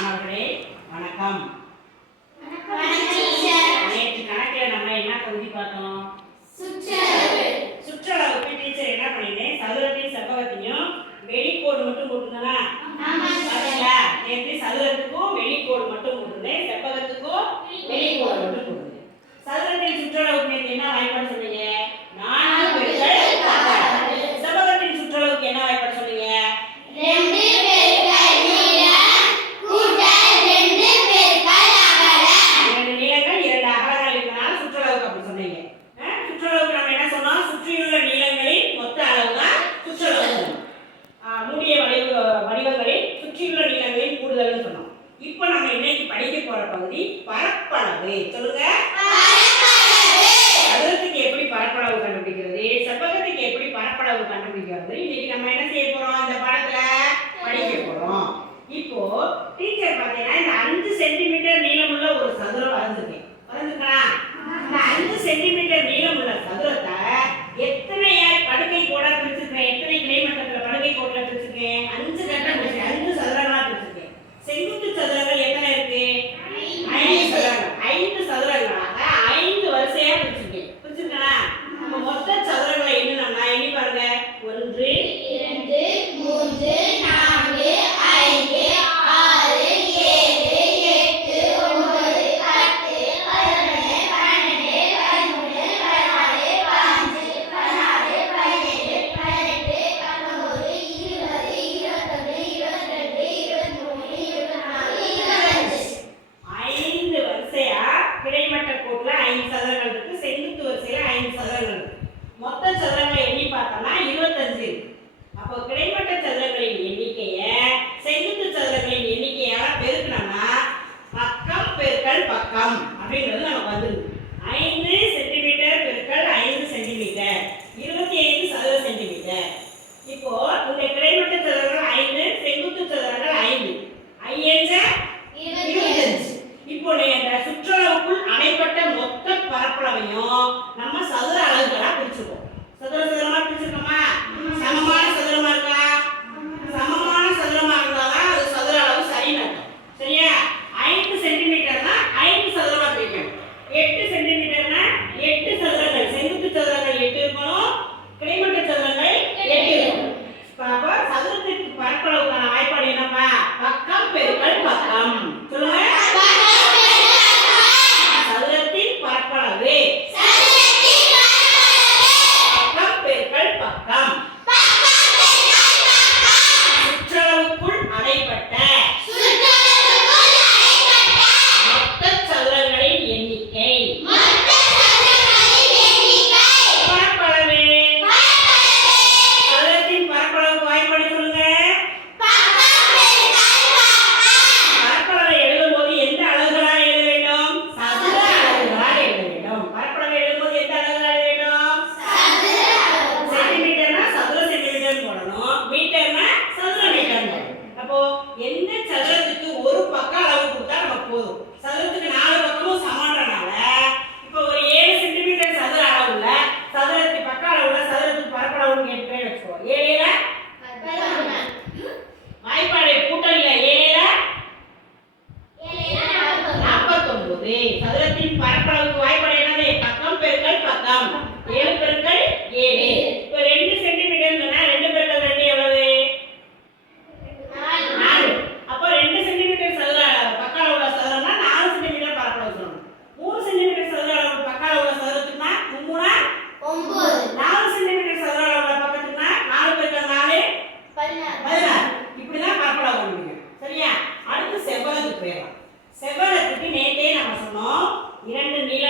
மாணவர்களே வணக்கம். நேற்று கணக்கில் நம்ம என்ன பகுதி பார்த்தோம்? சுற்றளவுக்கு டீச்சர் என்ன பண்ணிருந்தேன் சதுரத்தையும் செவ்வகத்தையும் வெளிக்கோடு மட்டும் போட்டுருந்தானா? நேற்று சதுரத்துக்கும் வெளிக்கோடு மட்டும் போட்டுருந்தேன். செவ்வகத்துக்கும் வெளிக்கோடு மட்டும் போட்டுருந்தேன். சதுரத்தின் சுற்றளவுக்கு நேற்று என்ன வாய்ப்பாடு சொன்னீங்க? கண்டுபிடிக்கிறது. இன்னைக்கு நம்ம என்ன செய்ய போறோம்? இந்த படத்துல படிக்க போறோம். இப்போ டீச்சர் பார்த்தீங்கன்னா இந்த அஞ்சு சென்டிமீட்டர் நீளமுள்ள ஒரு சதுரம் வரைஞ்சிருக்கேன் பண்ணுவோம் நம்ம சதுர அளவுகளாக பிரிச்சுப்போம். சதுர சதுரமாக பிரிச்சிருக்கோமா சமமான சதுரமாக இருக்கா? சமம் ஏழு பெருக்கள் ஏழு. இப்போ ரெண்டு சென்டிமீட்டர் சொன்னா ரெண்டு பெருக்கள் ரெண்டு எவ்வளவு? நாலு. அப்போ ரெண்டு சென்டிமீட்டர் சதுர பக்கம் உள்ள சதுரம்னா நாலு சென்டிமீட்டர் பரப்பளவு சொல்லணும் மூணு சென்டிமீட்டர் சதுர அளவு பக்கம் உள்ள சதுரத்துக்குனா மும்மூணா ஒன்பது நாலு சென்டிமீட்டர் சதுர அளவு பக்கத்துக்குனா நாலு பெருக்கள் நாலு? பதினாறு. இப்படிதான் பரப்பளவு பண்ணுவீங்க சரியா? அடுத்து செவ்வகத்துக்கு போயிடலாம். செவ்வகத்துக்கு நேற்றே நம்ம சொன்னோம் இரண்டு நீள